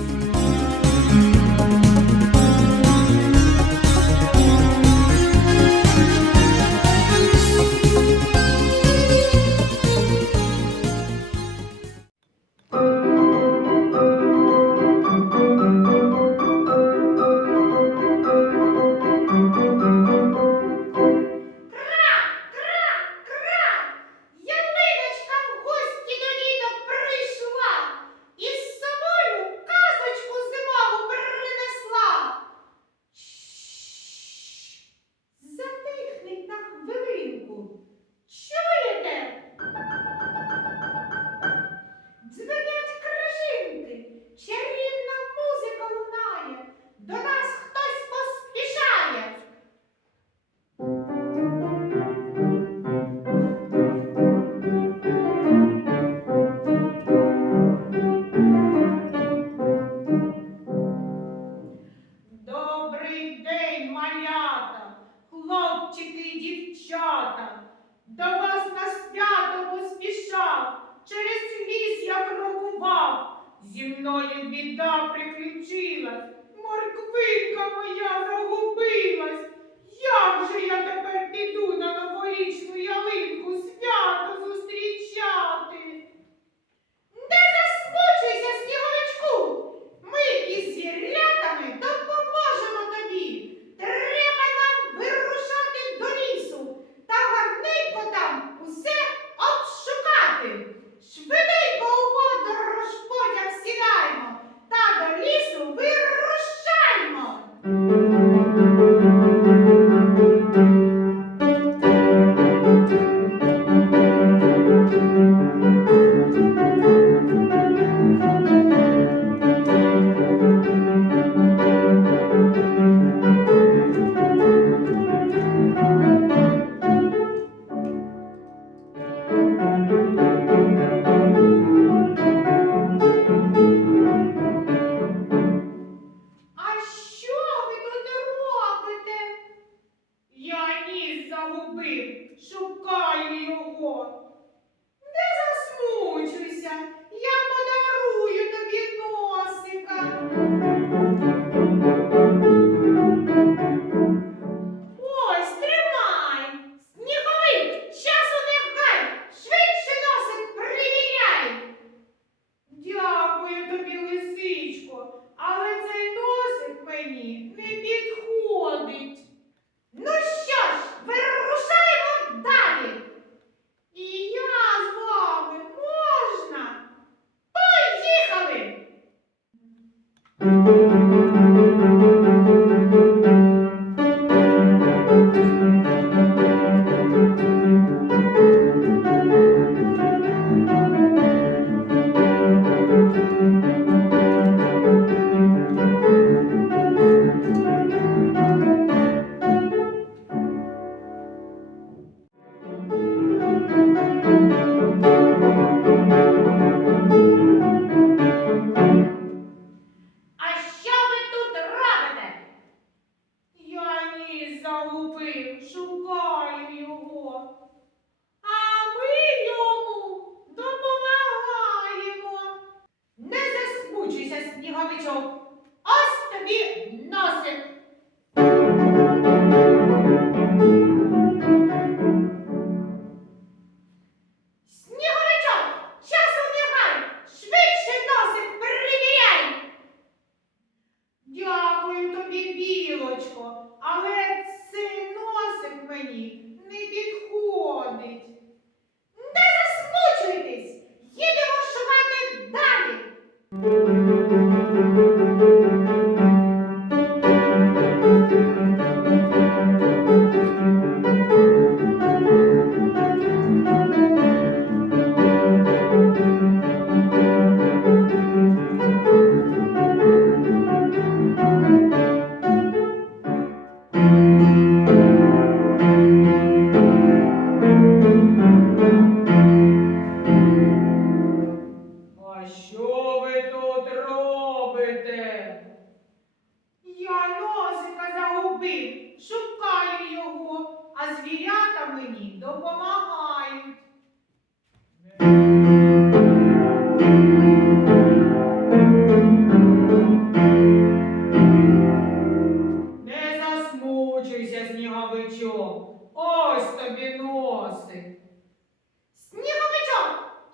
Bye. хлопчики і дівчата, до вас на свято поспішав, через ліс я крокував, зі мною біда приключилась, морквинка. শুক্র допомагають. Не засмучуйся, сніговичок. Ось тобі носик. Сніговичок,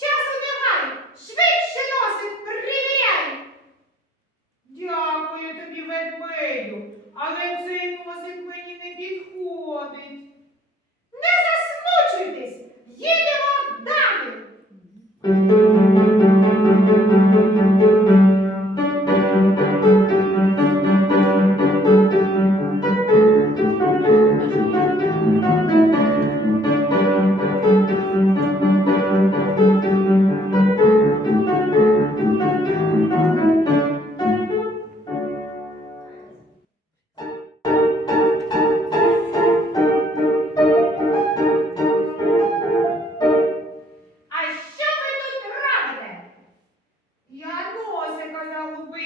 час убігай, швидше носик приміряй. Дякую тобі, ведмедю, але цей носик мені не підходить.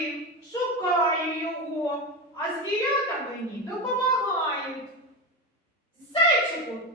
він, шукаю його, а звірята мені допомагають. Зайчику,